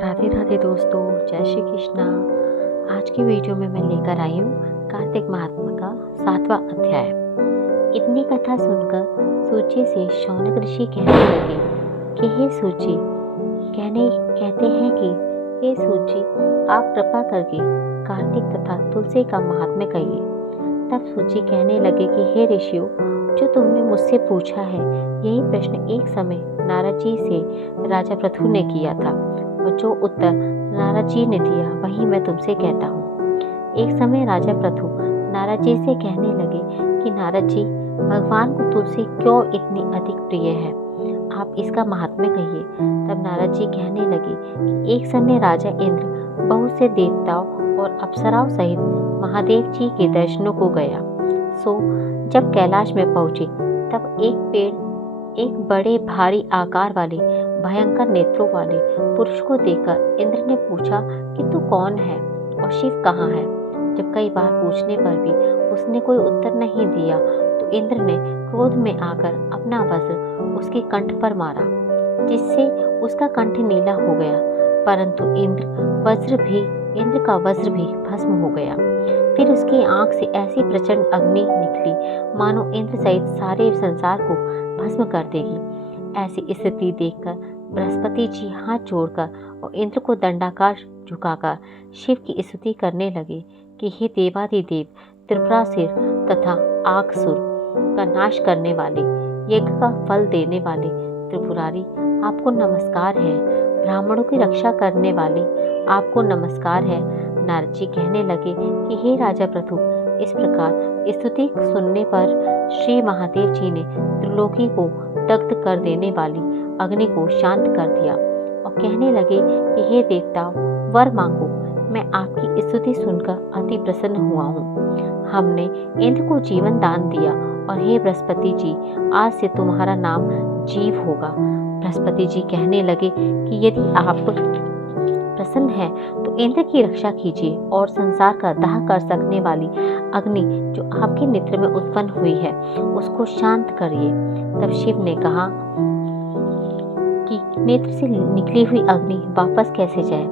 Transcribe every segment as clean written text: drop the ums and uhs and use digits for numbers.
राधे राधे दोस्तों, जय श्री कृष्णा। आज की वीडियो में मैं लेकर आई हूँ कार्तिक महात्मा का 7वां अध्याय। इतनी कथा सुनकर सूची से शौनक ऋषि कहने लगे कि हे सूची, कहते हैं कि हे सूची, आप कृपा करके कार्तिक तथा तुलसी का महात्म्य कहिए। तब सूची कहने लगे कि हे ऋषियों, जो तुमने मुझसे पूछा है, यही प्रश्न एक समय नारद जी से राजा पृथु ने किया था, और जो उत्तर नारद जी ने दिया वही मैं तुमसे कहता हूँ। एक समय राजा पृथु नारद जी से कहने लगे कि नारद जी, भगवान को तुलसी क्यों इतनी अधिक प्रिय है, आप इसका महात्म्य कहिए। तब नारद जी कहने लगे कि एक समय राजा इंद्र बहुत से देवताओं और अप्सराओं सहित महादेव जी के दर्शनों को गया। जब कैलाश में पहुंचे तब एक बड़े भारी आकार वाले भयंकर नेत्रों वाले पुरुष को देखकर इंद्र ने पूछा कि तू कौन है और शिव कहाँ है। जब कई बार पूछने पर भी उसने कोई उत्तर नहीं दिया तो इंद्र ने क्रोध में आकर अपना वज्र उसके कंठ पर मारा, जिससे उसका कंठ नीला हो गया। परंतु इंद्र का वज्र भी भस्म हो गया। फिर उसकी आंख से ऐसी प्रचंड अग्नि निकली मानो इंद्र सहित सारे संसार को भस्म कर देगी। ऐसी स्थिति देखकर बृहस्पति जी हाथ जोड़कर और इंद्र को दंडाकार झुकाकर शिव की स्तुति करने लगे कि हे देवाधिदेव, त्रिपुरासुर तथा आगसुर का नाश करने वाले, यज्ञ का फल देने वाले त्रिपुरारी, आपको नमस्कार है। ब्राह्मणों की रक्षा करने वाले, आपको नमस्कार है। नारद जी कहने लगे कि हे राजा पृथु, इस प्रकार स्तुति सुनने पर श्री महादेव जी ने त्रिलोकी को दग्ध कर देने वाली अग्नि को शांत कर दिया और कहने लगे कि हे देवताओं, वर मांगो, मैं आपकी स्तुति सुनकर अति प्रसन्न हुआ हूँ। हमने इंद्र को जीवन दान दिया और हे बृहस्पति जी, आज से तुम्हारा नाम जीव होगा। बृहस्पति जी कहने लगे कि यदि आप प्रसन्न है तो इंद्र की रक्षा कीजिए और संसार का दाह कर सकने वाली अग्नि जो आपके नेत्र में उत्पन्न हुई है उसको शांत करिए। तब शिव ने कहा कि नेत्र से निकली हुई अग्नि वापस कैसे जाए,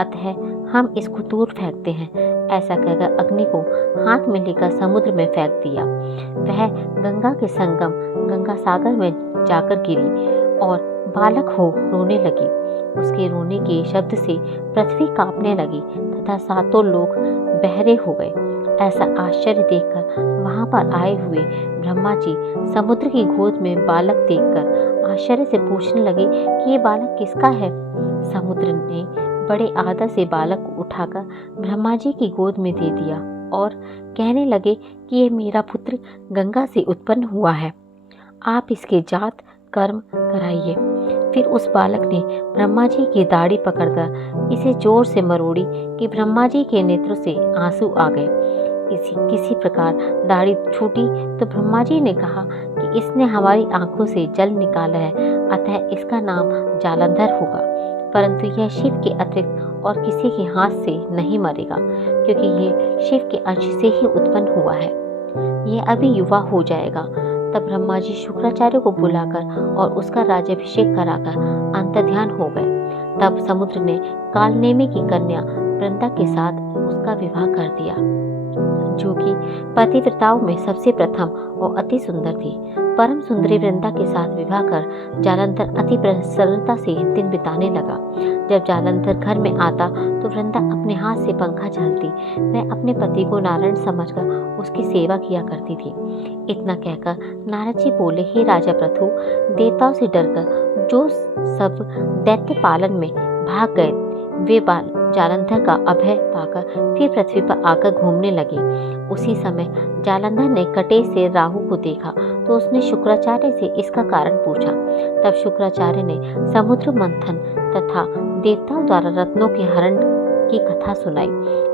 अतः हम इसको दूर फेंकते हैं। ऐसा कहकर अग्नि को हाथ में लेकर समुद्र में फेंक दिया। वह गंगा के संगम गंगा सागर में जाकर गिरी और बालक हो रोने लगी। उसके रोने के शब्द से पृथ्वी कांपने लगी तथा सातों लोग बहरे हो गए। ऐसा आश्चर्य देखकर वहां पर आए हुए ब्रह्मा जी समुद्र की गोद में बालक देखकर आश्चर्य से पूछने लगे कि ये बालक किसका है। समुद्र ने बड़े आदर से बालक को उठाकर ब्रह्मा जी की गोद में दे दिया और कहने लगे कि ये मेरा पुत्र गंगा से उत्पन्न हुआ है, आप इसके जात कर्म कराइए। फिर उस बालक ने ब्रह्मा जी की दाढ़ी पकड़कर इसे जोर से मरोड़ी कि ब्रह्मा जी के नेत्रों से आंसू आ गए। किसी प्रकार दाढ़ी छूटी तो ब्रह्मा जी ने कहा कि इसने हमारी आंखों से जल निकाला है, अतः इसका नाम जालंधर होगा। परंतु यह शिव के अतिरिक्त और किसी के हाथ से नहीं मरेगा, क्योंकि ये शिव के अंश से ही उत्पन्न हुआ है। यह अभी युवा हो जाएगा। तब ब्रह्मा जी शुक्राचार्य को बुलाकर और उसका राज्याभिषेक कराकर अंतर्ध्यान हो गए। तब समुद्र ने कालनेमी की कन्या वृंदा के साथ उसका विवाह कर दिया, जो कि पतिव्रताओं में सबसे प्रथम और अति सुंदर थी। परम सुंदरी वृंदा के साथ विवाह कर जालंधर अति प्रसन्नता से दिन बिताने लगा। जब जालंधर घर में आता तो वृंदा अपने हाथ से पंखा झलती। वह अपने पति को नारायण समझकर उसकी सेवा किया करती थी। इतना कहकर नारद जी बोले, हे राजा पृथु, देवताओं से डरकर जो सब दैत्य पालन में भाग गए वे जालंधर का अभय पाकर फिर पृथ्वी पर आकर घूमने लगे। उसी समय जालंधर ने कटे से राहु को देखा तो उसने शुक्राचार्य से इसका कारण पूछा। तब शुक्राचार्य ने समुद्र मंथन तथा देवताओं द्वारा रत्नों के हरण की कथा सुनाई।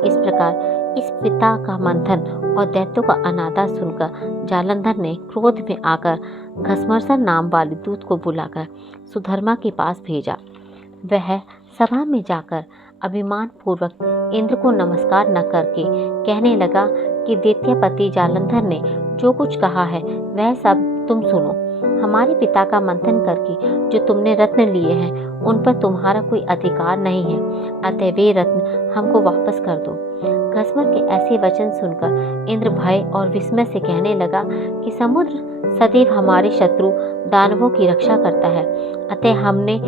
इस प्रकार इस पिता का मंथन और दैत्यों का अनादर सुनकर जालंधर ने क्रोध में आकर घसमरसन नाम वाले दूत को बुलाकर सुधर्मा के पास भेजा। वह सभा में जाकर अभिमान पूर्वक इंद्र को नमस्कार न करके कहने लगा कि दैत्यपति जालंधर ने जो कुछ कहा है वह सब तुम सुनो। हमारे पिता का मंथन करके जो तुमने रत्न लिए हैं उन पर तुम्हारा कोई अधिकार नहीं है, अतः वे रत्न हमको वापस कर दो। घसमर के ऐसे वचन सुनकर इंद्र भय और विस्मय से कहने लगा कि समुद्र सदैव हमारे शत्रु दानवों की रक्षा करता है, अतः हमने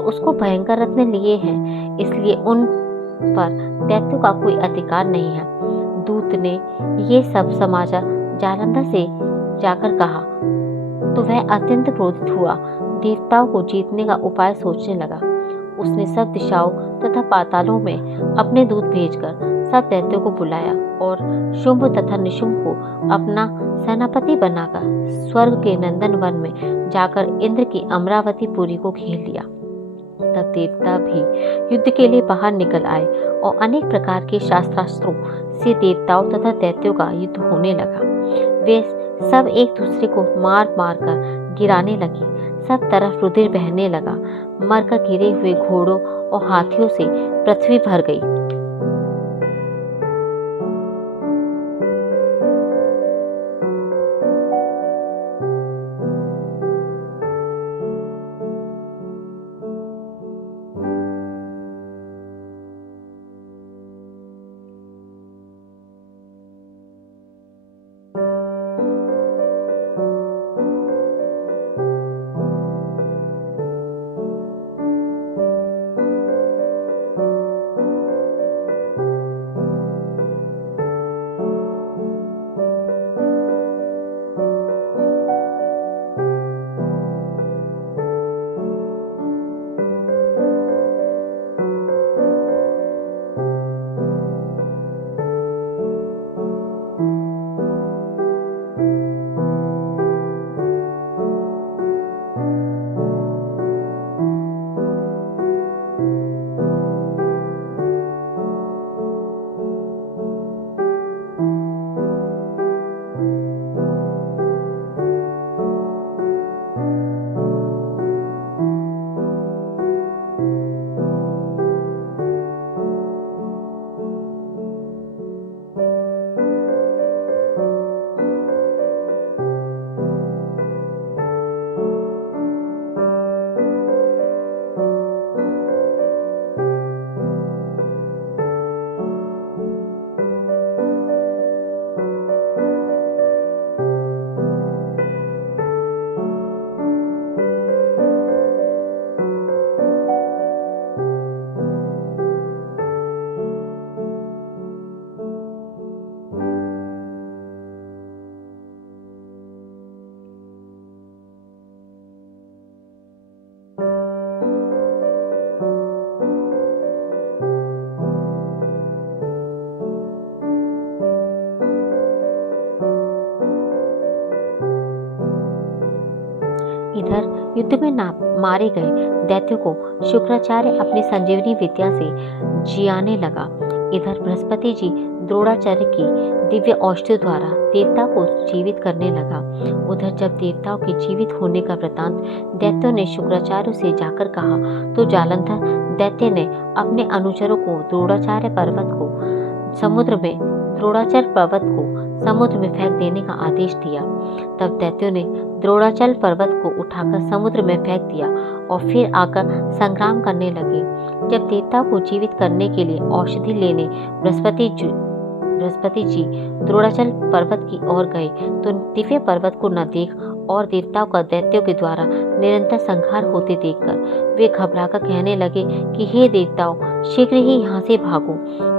उसको भयंकर रत्न लिए हैं, इसलिए उन पर दैत्यों का कोई अधिकार नहीं है। दूत ने ये सब समाचार जालंधर से जाकर कहा तो वह अत्यंत क्रोधित हुआ, देवताओं को जीतने का उपाय सोचने लगा। उसने सब दिशाओं तथा पातालों में अपने दूत भेजकर सब दैत्यों को बुलाया और शुंभ तथा निशुंभ को अपना सेनापति बनाकर स्वर्ग के नंदन वन में जाकर इंद्र की अमरावती पुरी को घेर लिया। तब देवता भी युद्ध के लिए बाहर निकल आए और अनेक प्रकार के शास्त्रास्त्रों से देवताओं तथा दैत्यों का युद्ध होने लगा। वे सब एक दूसरे को मार मार कर गिराने लगे। सब तरफ रुधिर बहने लगा। मरकर गिरे हुए घोड़ों और हाथियों से पृथ्वी भर गई। इधर युद्ध में मारे गए दैत्यों को शुक्राचार्य अपनी संजीवनी विद्या से जियाने लगा। इधर बृहस्पति जी द्रोणाचार्य की दिव्य औषधियों द्वारा देवता को जीवित करने लगा। उधर जब देवताओं के जीवित होने का वृतांत दैत्यों ने शुक्राचार्य से जाकर कहा तो जालंधर दैत्य ने अपने अनुचरों को द्रोणाचार्य पर्वत को समुद्र में फेंक देने का आदेश दिया। तब दैत्यों ने द्रोणाचल पर्वत को उठाकर समुद्र में फेंक दिया और फिर आकर संग्राम करने लगे। जब देवताओं को जीवित करने के लिए औषधि लेने बृहस्पति जी द्रोणाचल पर्वत की ओर गए तो दिव्य पर्वत को न देख और देवताओं का दैत्यों के द्वारा निरंतर संहार होते देखकर वे घबराकर कहने लगे कि हे देवताओं, शीघ्र ही यहाँ से भागो।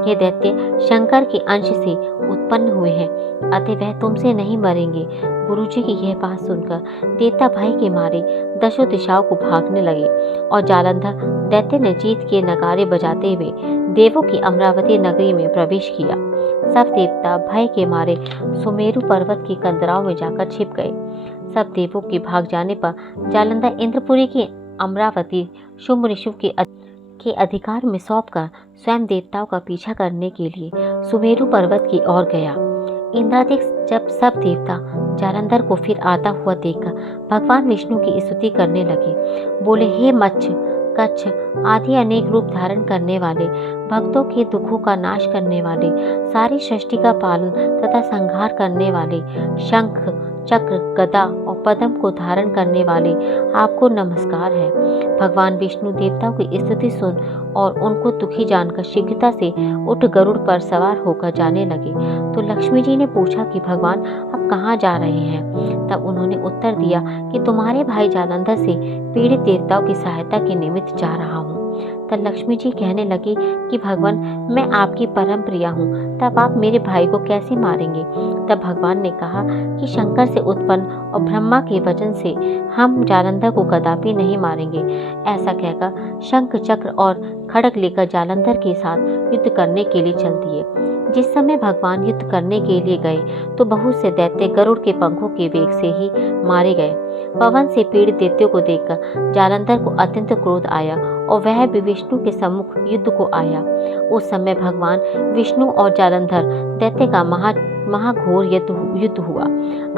ये दैत्य शंकर के अंश से उत्पन्न हुए हैं, अतः वह तुमसे नहीं मरेंगे। गुरुजी की यह बात सुनकर देवता भय के मारे दशों दिशाओं को भागने लगे और जालंधर दैत्य ने जीत के नगारे बजाते हुए देवों की अमरावती नगरी में प्रवेश किया। सब देवता भय के मारे सुमेरु पर्वत की कंदराओं में जाकर छिप गए। सब देवों के भाग जाने पर जालंधर इंद्रपुरी की अमरावती शुंभ निशुंभ के अधिकार में सौंपकर स्वयं देवताओं का पीछा करने के लिए सुमेरु पर्वत की ओर गया। इंद्रादिक जब सब देवता जालंधर को फिर आता हुआ देखकर भगवान विष्णु की स्तुति करने लगे। बोले, हे मच्छ, कच्छ आदि अनेक रूप धारण करने वाले, भक्तों के दुखों का नाश करने वाले, सारी सृष्टि का पालन तथा संहार करने वाले, शंख चक्र गदा और पद्म को धारण करने वाले आपको नमस्कार है। भगवान विष्णु देवताओं की स्तुति सुन और उनको दुखी जानकर शीघ्रता से उठ गरुड़ पर सवार होकर जाने लगे। तो लक्ष्मी जी ने पूछा कि भगवान आप कहाँ जा रहे हैं? तब उन्होंने उत्तर दिया कि तुम्हारे भाई जालंधर से पीड़ित देवताओं की सहायता के निमित्त जा रहा हूँ। तब लक्ष्मी जी कहने लगी कि भगवान मैं आपकी परम प्रिया हूँ, तब आप मेरे भाई को कैसे मारेंगे? तब भगवान ने कहा कि शंकर से उत्पन्न और ब्रह्मा के वचन से हम जालंधर को कदापि नहीं मारेंगे। ऐसा कहकर शंख चक्र और खड्ग लेकर जालंधर के साथ युद्ध करने के लिए चल दिए। जिस समय भगवान युद्ध करने के लिए गए तो बहुत से दैत्य गरुड़ के पंखों के वेग से ही मारे गए। पवन से पीड़ित दैत्यों को देखकर जालंधर को अत्यंत क्रोध आया और वह भी विष्णु के सम्मुख युद्ध को आया। उस समय भगवान विष्णु और जालंधर दैत्य का महाघोर युद्ध हुआ।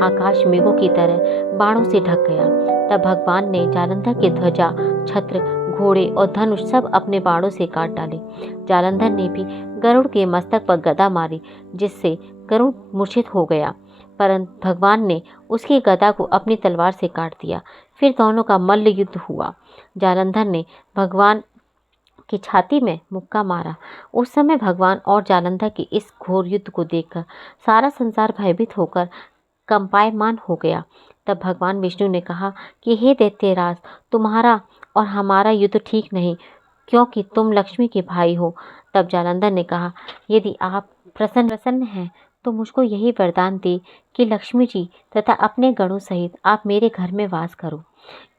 आकाश मेघों की तरह बाणों से ढक गया। तब भगवान ने जालंधर के ध्वजा, छत्र, घोड़े और धनुष सब अपने बाणों से काट डाले। जालंधर ने भी गरुड़ के मस्तक पर गदा मारी, जिससे गरुड़ मूर्छित हो गया, परंतु भगवान ने उसकी गदा को अपनी तलवार से काट दिया। फिर दोनों का मल्ल युद्ध हुआ। जालंधर ने भगवान की छाती में मुक्का मारा। उस समय भगवान और जालंधर के इस घोर युद्ध को देखकर सारा संसार भयभीत होकर कंपायमान हो गया। तब भगवान विष्णु ने कहा कि हे दैत्यराज, तुम्हारा और हमारा युद्ध ठीक नहीं, क्योंकि तुम लक्ष्मी के भाई हो। तब जालंधर ने कहा, यदि आप प्रसन्न हैं तो मुझको यही वरदान दे कि लक्ष्मी जी तथा अपने गणों सहित आप मेरे घर में वास करो।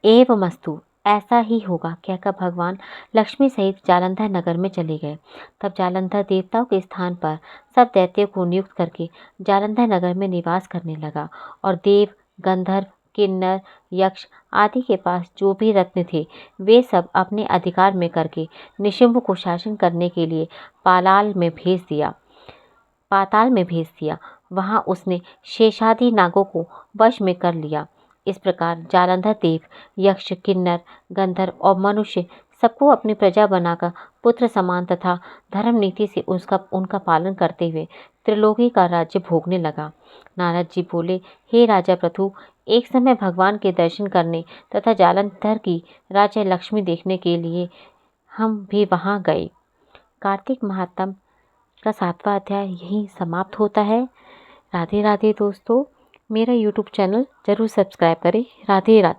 एवमस्तु, ऐसा ही होगा, कहकर भगवान लक्ष्मी सहित जालंधर नगर में चले गए। तब जालंधर देवताओं के स्थान पर सब दैत्यों को नियुक्त करके जालंधर नगर में निवास करने लगा और देव, गंधर्व, किन्नर, यक्ष आदि के पास जो भी रत्न थे वे सब अपने अधिकार में करके निशुंभ को शासन करने के लिए पाताल में भेज दिया। वहां उसने शेषादि नागों को वश में कर लिया। इस प्रकार जालंधर देव, यक्ष, किन्नर, गंधर्व और मनुष्य सबको अपनी प्रजा बनाकर पुत्र समान तथा धर्म नीति से उनका पालन करते हुए त्रिलोकी का राज्य भोगने लगा। नारद जी बोले, हे राजा पृथु, एक समय भगवान के दर्शन करने तथा जालंधर की राज्य लक्ष्मी देखने के लिए हम भी वहां गए। कार्तिक महात्म का 7वां अध्याय यहीं समाप्त होता है। राधे राधे दोस्तों, मेरा YouTube चैनल जरूर सब्सक्राइब करें। राधे राधे।